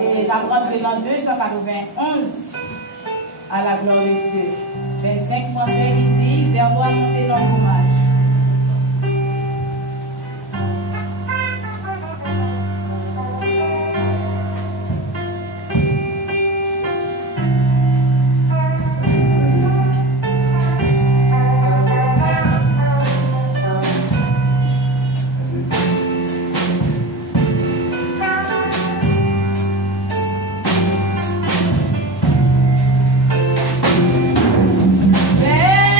Et la rentrée dans 291 à la gloire de Dieu. 25 Français qui dit vers moi monter leur hommage. Yeah.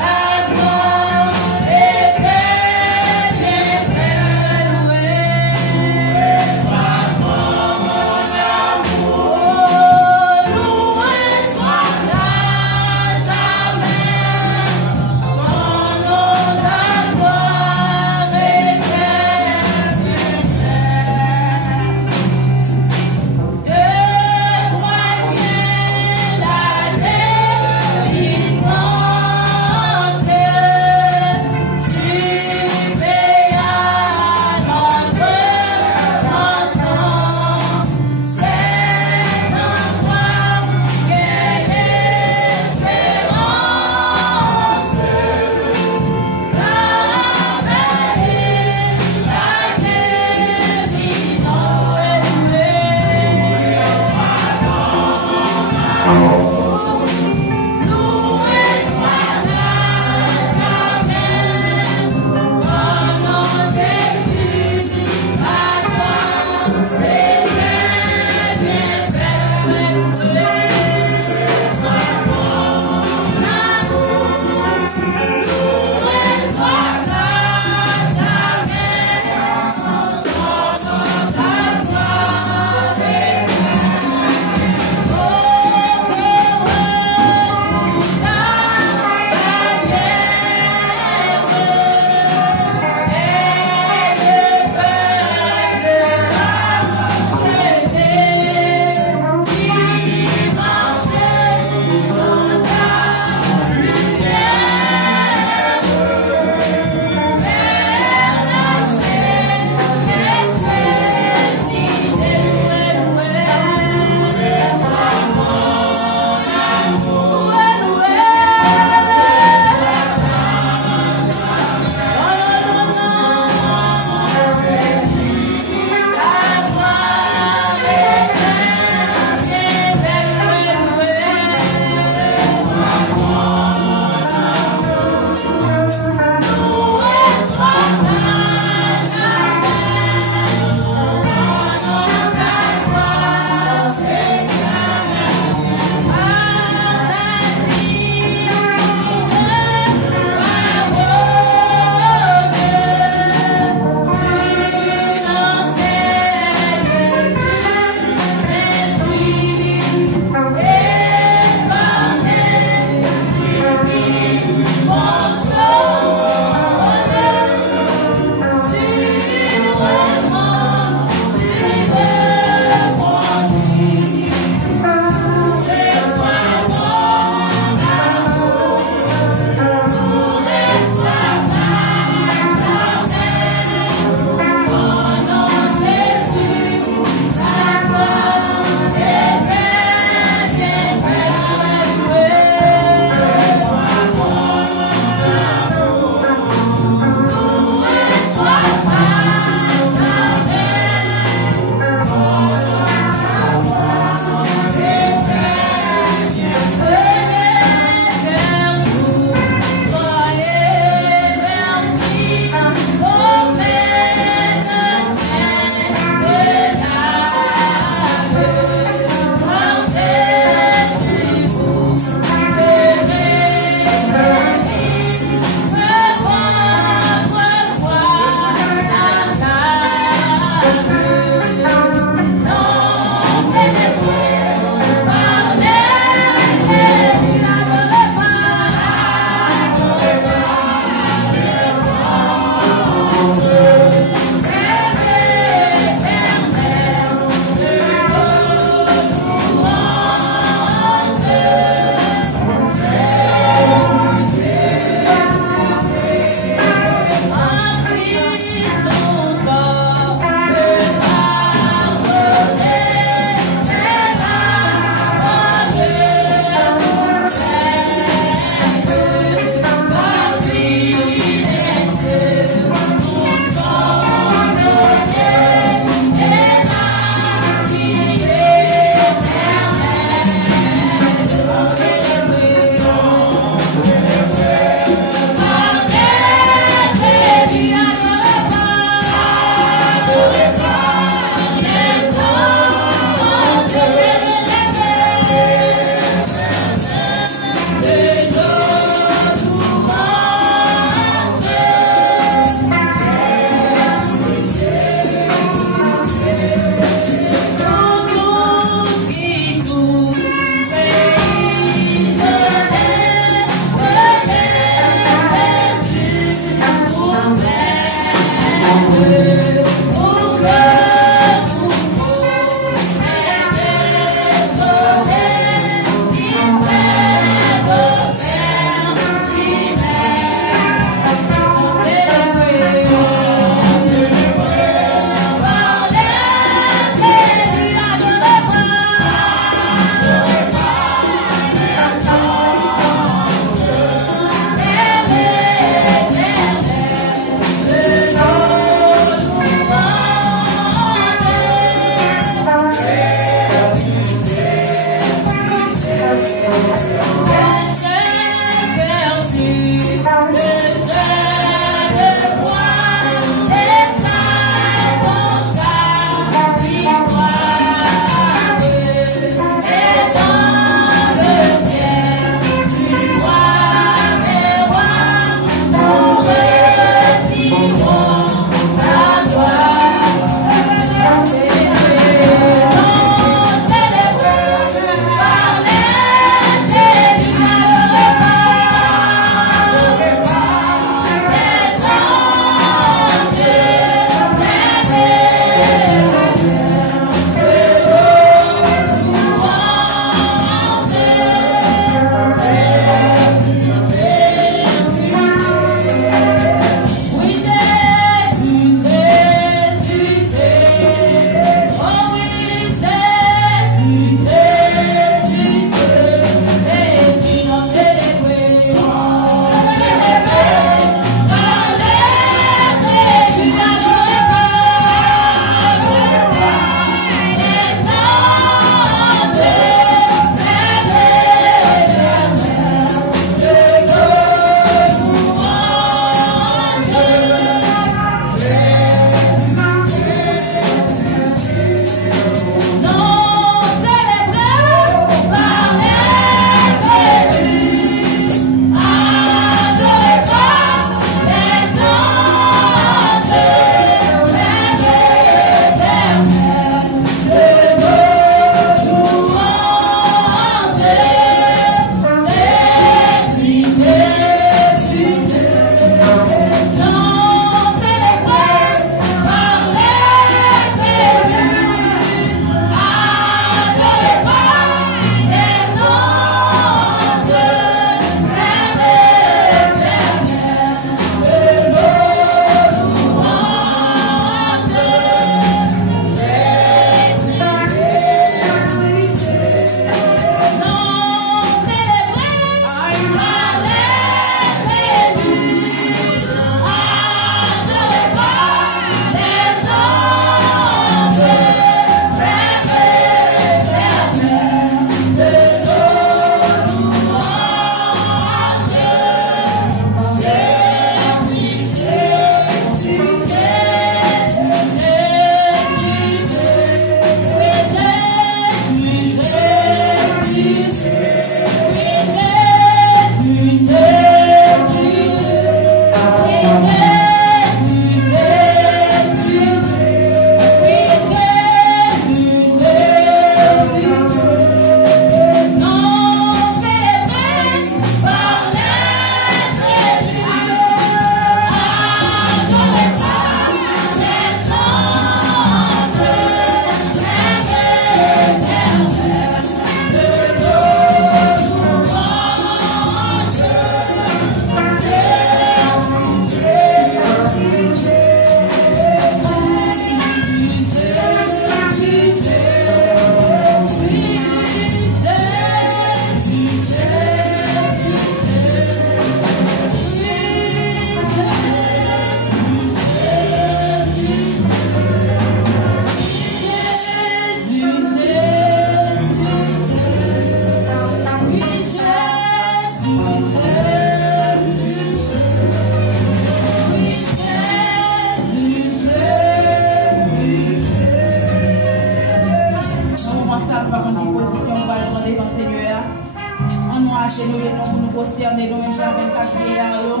lever pour nous prosterner dans le jardin 24 vieillards.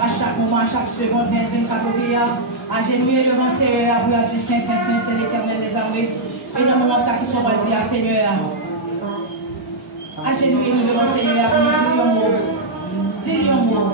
À chaque moment, à chaque seconde, 24 vieillards. Agenouiller devant Seigneur, pour dire Saint, Saint, Saint, c'est l'Éternel des armées. Et dans le moment ça qui sont va dire Seigneur. Agenouiller nous devant Seigneur, pour nous dire un mot. Dis un mot.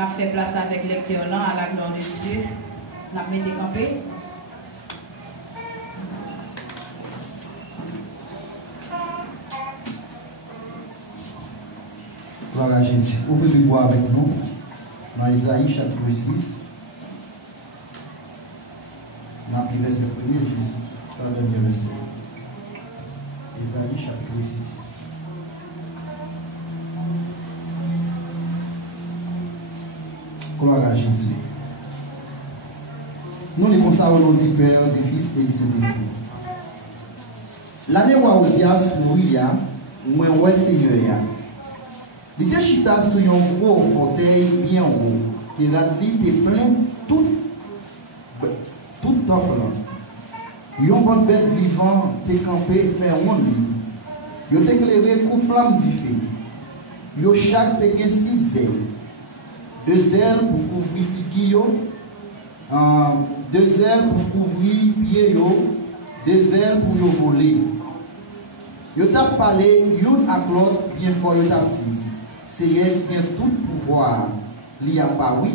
On a fait place avec lecteur là à la gloire de Dieu. On a mis des campés. Gloire à Jésus. Ouvrez le bois avec nous dans Isaïe chapitre 6. On a pris verset 1er jusqu'à le dernier verset. Isaïe chapitre 6. Gloire à Jésus. Nous les consacrons au dit Père, du Fils et du Saint-Esprit. L'année où Osias mourit, moi ouais Seigneur. Il était chita sur un gros fauteuil bien haut. Il a dit plein tout temple. Il y a un bon bête vivant, t'es campé, fait un lit. Il a éclairé coup flamme du feu. Il y a chaque t'es 6 ailes. 2 ailes pour couvrir figuille, 2 ailes pour couvrir pied, 2 ailes pour yo voler. Yo t'a parlé, yon à l'autre bien fort, yo t'a dit. C'est elle qui a tout pouvoir. Il n'y a pas oui,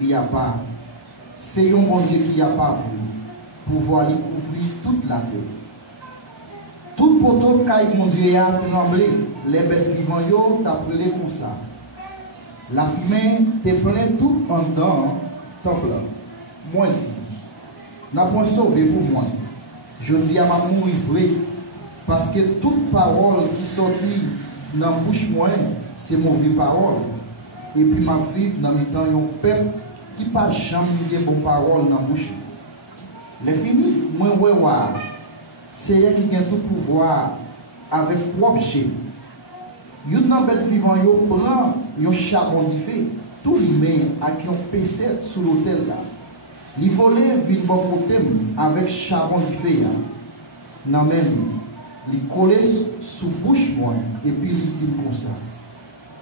il n'y a pas. C'est un bon Dieu qui n'a pas vu. Pouvoir lui couvrir toute la terre. Tout poteau qui mon Dieu a tremblé. Les bêtes vivantes yo t'a appelé comme ça. La fumée te plein tout en dedans, temple. Moi ici. N'a point sauvé pour moi. Je dis à ma mourir vrai. Parce que toute parole qui sortit dans la bouche moi, c'est mon vie parole. Et puis ma vie dans mes temps, un peuple qui n'a jamais de bonne parole dans la bouche. Les finis, moi, c'est elle qui a tout pouvoir avec objet. Yon nan bête vivant yo prend yon charbon di fait, tout li met ak yon pesette sous l'hôtel là. Li volé vin bon côté avec charbon di fait là. Nan men li collé sous bouche moi et puis li dit comme ça.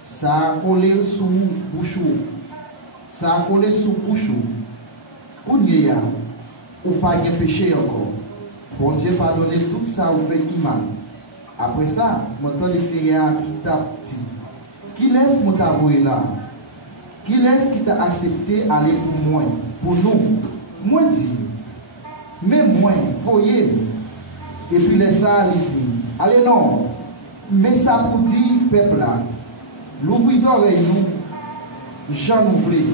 Ça a collé sous bouche. Ça a collé sous bouche. Ou n'y a ou pas de péché encore. Bon Dieu pardonne tout ça ou fait qui mal. Après ça, maintenant les Seigneur qui t'a petit. Qui laisse mon taboué là? Qui laisse qui t'a accepté aller pour moi? Pour nous. Moi dit. Mais moi, voyez. Et puis laisse ça, il dit. Allez non. Mais ça pour dire, peuple là. L'ouvrez les oreilles, nous. J'en oublie.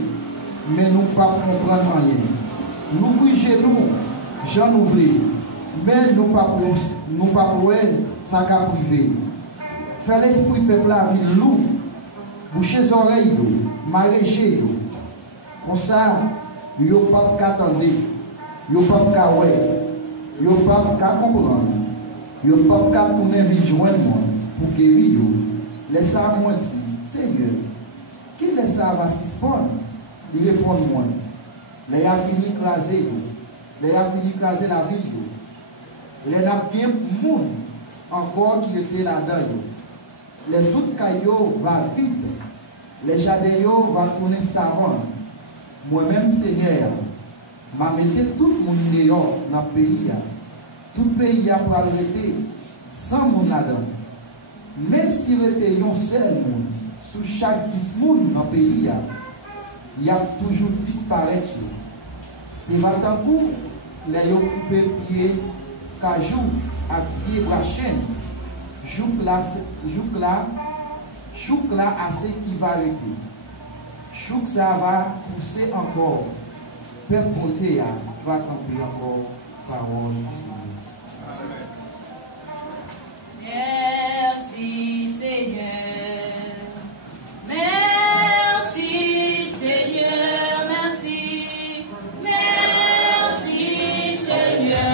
Mais nous ne pas comprendre rien. L'ouvrez genoux. J'en oublie. Mais nous pas pour elle, ça qu'a privé. Fait l'esprit peuple la vie loup, boucher les oreilles, maréger. Comme ça, yo pas qu'attendre, yo pas qu'à ouais, yo pas qu'à comprendre, yo pas qu'à tourner vie joindre moi pour guérir yo. Laisse ça moi dire, Seigneur, qui laisse ça va suspendre? Il répond moi. Les a fini écraser, les a fini écraser la vie. Les n'a bien monde encore qui était là-dedans. Les tout cailloux va vite. Les jardins va tourner savant. Moi-même, Seigneur, m'a mis tout le monde dehors dans le pays. Tout le pays a pour arrêter sans monde là-dedans. Même si il était un seul monde, sous chaque 10 monde dans le pays, il y a toujours disparaître. C'est maintenant pour les couper pied. Cajou à pied brachène, chouk là assez qui va arrêter. Chouk ça va pousser encore. Peuple monter va camper encore parole. Merci Seigneur. Merci Seigneur. Merci. Merci Seigneur.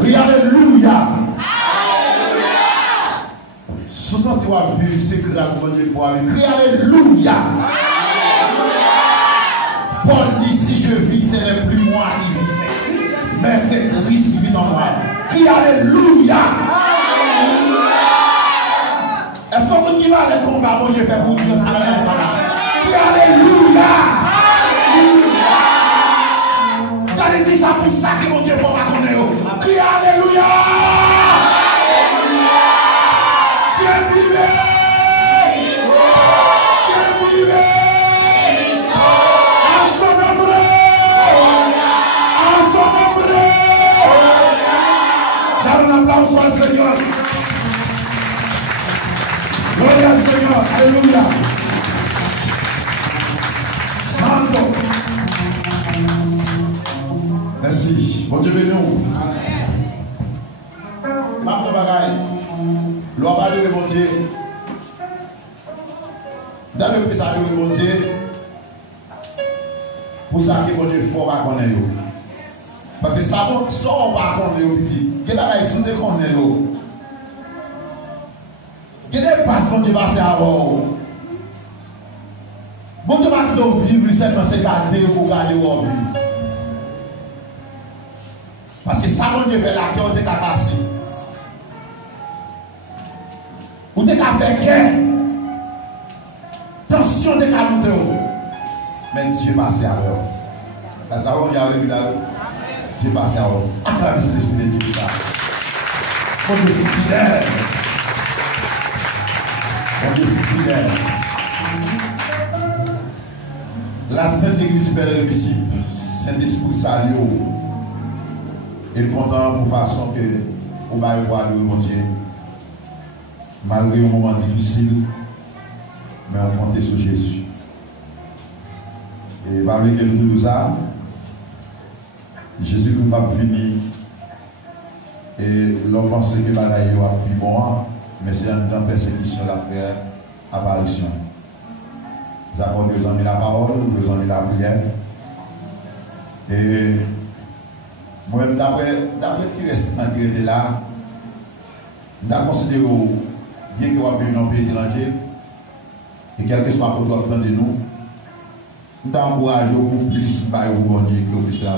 Crie Alléluia. Sous-senti ou a vu, c'est grâce à Dieu pour aller. Crie Alléluia. Paul dit, si je vis, ce n'est plus moi qui vis, mais c'est Christ qui vit en moi. Crie Alléluia. Est-ce que vous dites le combat que Dieu fait pour Dieu? Crie Alléluia. Vous allez dire ça pour ça que mon Dieu ne peut pas connaître. Crie Alléluia. Dieu vive. Dieu vive. À son nom. À son nom. Donne un applaudissement au Seigneur. Gloria al Seigneur. Alléluia. Santo. Merci. Bon Dieu béni nous. Marc Bagaille. L'on va dire mon Dieu. Dans le plus ça de mon Dieu. Pour ça que mon Dieu faut pas connaître. Parce que ça on va connaître petit. Qu'est-ce que sous de connaître. Qu'est-ce que passe mon Dieu passer avant. Bon Dieu va te vivre seulement c'est garder pour garder ou vivre. Parce que ça, mon Dieu, la cœur de cassé. Ou de faire guerre. Tension de calme. Mais Dieu passe à l'heure. La parole est arrivée là. Dieu passe à l'heure. À travers l'esprit de Dieu. Mon Dieu fidèle. Mon Dieu fidèle. La Sainte Église du Père et du Disciple. Saint-Esprit salue. Et content pour façon que on va voir le mon Dieu. malgré un moment difficile, mais on compte sur Jésus. Et malgré tout ça, Jésus ne va pas venir et l'on pense que la bataille a plus bon, mais c'est une grande persécution d'affaires, apparition. Nous avons deux amis la parole, deux amis la prière. Et moi, d'après ce restant qui était là, je considère bien que nous avons un pays étranger, et quel que soit le côté de nous, nous encourageons pour plus de bon Dieu que plus là.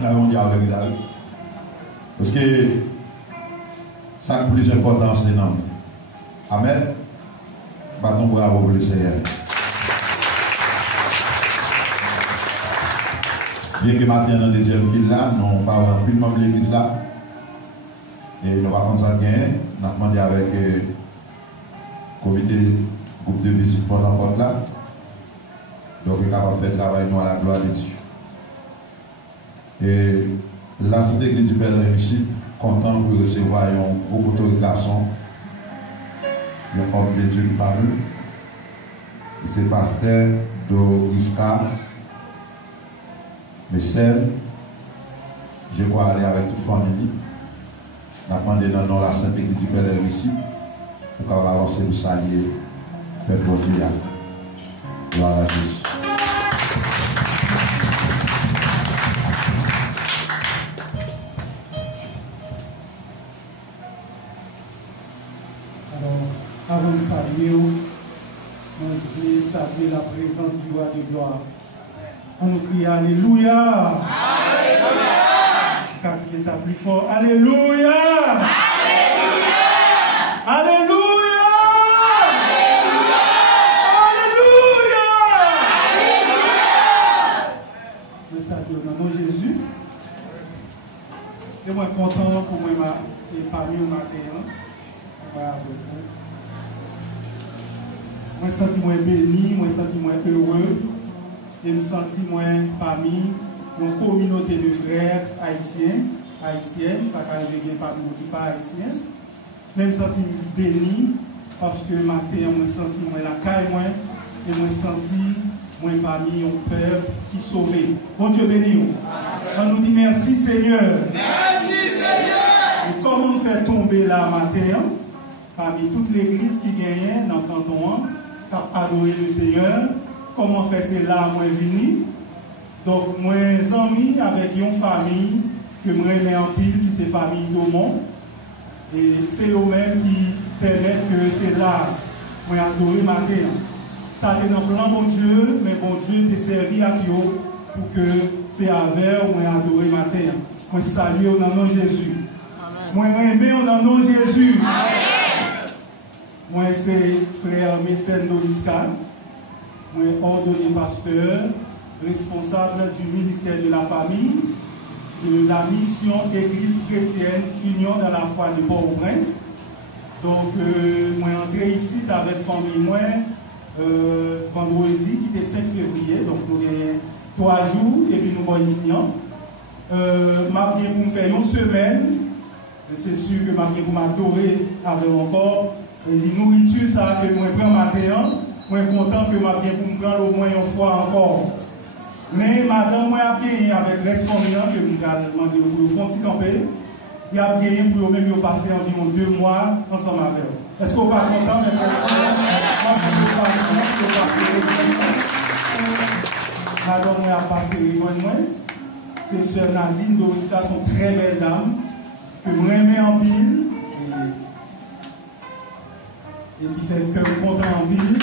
Là, on dit avec vous. Parce que ça a plus d'importance, c'est non. Amen. Bâton bravo pour le Seigneur. Bien que maintenant, dans la deuxième ville là, nous parlons plus de membres de l'église là. Et nous allons faire ça bien. Nous avons demandé avec le comité, groupe de visite pour la porte là. Donc, nous avons fait le travail nous à la gloire de Dieu. Et la Sainte Église du Père ici, content de recevoir un gros autorisation, le homme de Dieu qui parle. C'est pasteur Doriska Messel. Je vais aller avec toute la famille. Nous avons demandé dans le nom de la Sainte Église du Père ici, pour qu'on avance pour saluer le peuple de Dieu. Gloire à Jésus. Avant de saluer, on veut saluer la présence du roi de gloire. On nous crie Alléluia. Alléluia. Car crier ça plus fort. Alléluia. Alléluia. Alléluia. Alléluia. Alléluia. Je salue au nom de Jésus. Je suis content pour moi parmi au matin. Moi, je me sens béni, moi, je me sens heureux, et je me sens parmi une communauté de frères haïtiennes, ça va arriver parmi nous qui pas haïtiens. Je me sens béni parce que matin, je me sens la caille, et je me sens parmi un père qui sauvé. Bon Dieu béni. On nous dit merci Seigneur. Merci Seigneur. Et comment nous fait tomber là matin, parmi toute l'église qui gagne dans le canton, qui a adoré le Seigneur, comment faire cela, moi venu. Donc, moi, amis avec une famille que je remets en pile, qui c'est la famille Domon. Et c'est eux-mêmes qui permettent que c'est là, moi, adoré matin. Ça a été dans le plan bon Dieu, mais bon Dieu t'a servi à Dieu pour que c'est avec moi, adoré matin. Moi, salue au nom de Jésus. Moi, remets au nom de Jésus. Amen. Moi, c'est frère Messel Doriska. Moi, ordonné pasteur, responsable du ministère de la famille, de la mission Église chrétienne Union dans la foi de Port-au-Prince. Donc, moi, entré ici avec la famille, moi, vendredi, qui était 5 février. Donc, nous avons 3 jours, et puis nous sommes ici. Je vais pour faire une semaine. C'est sûr que je vais pour m'adorer avec encore. Les nourritures, ça, que moi, prends matin. Moi, content que je vais pour me prendre au moins une fois encore. Mais madame, moi, j'ai gagné avec le reste familial que je vais demander pour le fond de camper. Il a gagné pour eux-mêmes passer environ 2 mois ensemble avec eux. Est-ce qu'on n'est pas content? Madame, moi, a passé rejoindre moi. C'est sœur Nadine Doriska, sont très belles dames, que je remets en pile. Et qui fait le cœur content en pile.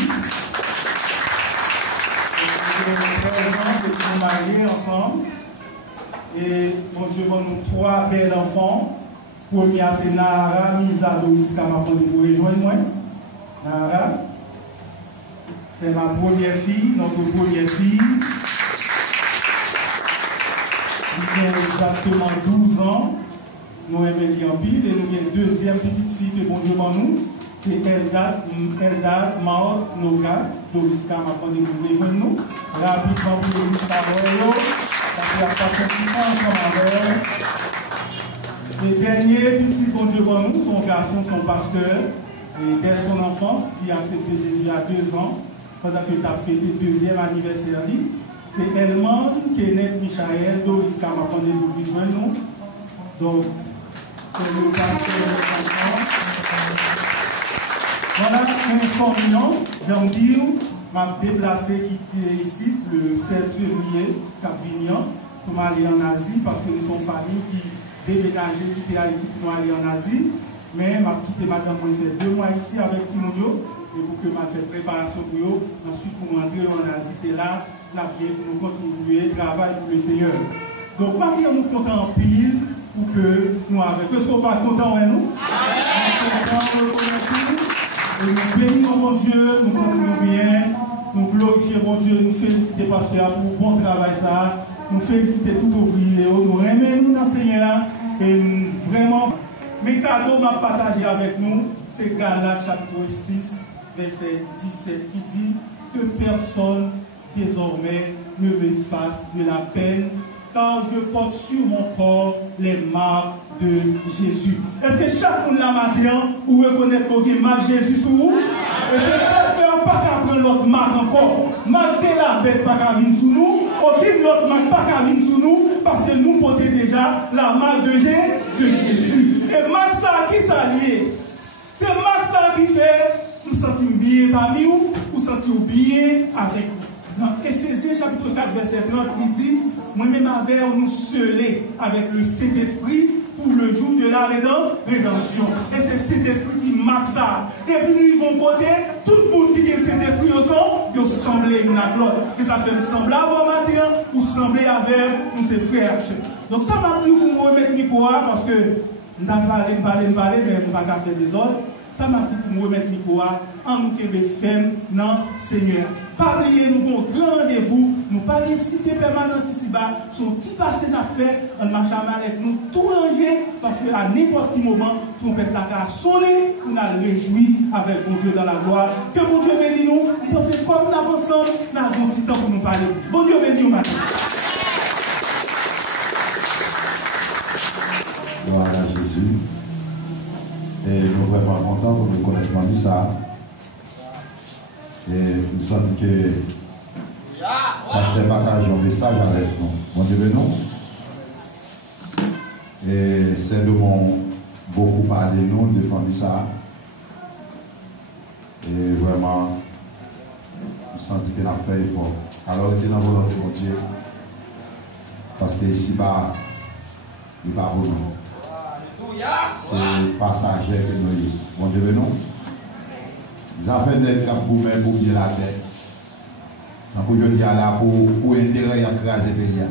Nous mariés ensemble. Et bon Dieu, nous 3 belles enfants. Première, c'est Nara, Misa, Doriska, m'a demandé pour rejoindre moi. Nara, c'est ma première fille, notre première fille. Il a exactement 12 ans. Nous aimons bien en pile. Et nous avons une deuxième petite fille que bon Dieu m'a nous. C'est Eldad Maor Noka, Doriska, m'a demandé pour rejoindre nous. Rapidement pour les paroles, parce qu'il y a pas de temps ensemble avec. Le dernier petit bon Dieu pour nous, son garçon, son pasteur, et dès son enfance, qui a accepté Jésus à 2 ans, pendant que tu as fait le 2e anniversaire, c'est Elman, Kenneth, Michael, Doris Kamakonde, nous. Donc, c'est le pasteur de l'enfant. Voilà, information, j'en dis, m'a déplacé quitter ici le 16 février, Cap-Vignan, pour aller en Asie, parce que nous sommes famille qui déménageait, quitter Haïti pour aller en Asie. Mais m'a quitté madame, moi, fait 2 mois ici avec Timonio, et pour que m'a fait préparation pour eux, ensuite pour rentrer en Asie, c'est là que nous continuer le travail pour le Seigneur. Donc, maintenant, nous comptons en pile pour que nous avec. Est-ce qu'on n'est pas content, hein, nous? Et nous bénissons mon Dieu, nous sentons bien, nous glorifions mon Dieu, nous félicitons pasteur pour le bon travail ça, nous félicitons tout ouvrier, nous remercions nous Seigneur et vraiment, mes cadeaux m'a partagé avec nous, c'est Galates chapitre 6, verset 17 qui dit que personne désormais ne me fasse de la peine, car je porte sur mon corps les marques de Jésus. Est-ce que chaque monde là maintenant, vous reconnaître qu'on a marque Jésus sur vous? Et c'est ça que fait pas qu'à prendre l'autre marque encore. Marque de la bête pas qu'à venir sur nous, aucune autre marque pas qu'à venir sur nous, parce que nous portons déjà la marque de Jésus. Et marque ça qui s'allie. C'est marque ça qui fait, nous sentons bien parmi nous, nous sentons bien avec nous. Dans Éphésiens chapitre 4, verset 30, il dit, moi-même avec nous scellés avec le Saint-Esprit pour le jour de la rédemption. Et c'est Saint-Esprit qui marque ça. Et puis nous vont côté, tout le monde qui est Saint-Esprit au son, ils semblent une à l'autre. Et ça fait sembler avant matin, ou sembler avec nous ses frères. Donc ça m'a dit pour me remettre Nicolas, parce que nous avons parlé, mais nous ne pouvons pas faire des ordres. Ça m'a dit pour me remettre Nicolas en nous qui femmes dans le Seigneur. Pas oublier nous avons grand rendez-vous, nous parlons de cité permanente ici-bas, son petit passé d'affaires, on marche avec nous tout ranger, parce qu'à n'importe quel moment, trompette la carte sonner, on a réjoui avec mon Dieu dans la gloire. Que mon Dieu bénisse nous, nous pensons comme nous avons ensemble, nous avons un petit temps pour nous parler. Bon Dieu bénisse nous maintenant. Gloire à Jésus. Et nous sommes vraiment contents pour nous connaître comme ça. Et nous sentons que pasteur partage un message avec nous. Bon Dieu nous. Et c'est de mon beaucoup parler nous, défendre ça. Et vraiment, nous sentons que la paix est forte. Alors, il est dans la volonté de mon Dieu. Parce que ici-bas, il n'est pas pour nous. C'est passager que nous. Bon Dieu nous. Ils ont fait des cap pour bien la tête. Donc, je dis là pour intérêt à craser le pays.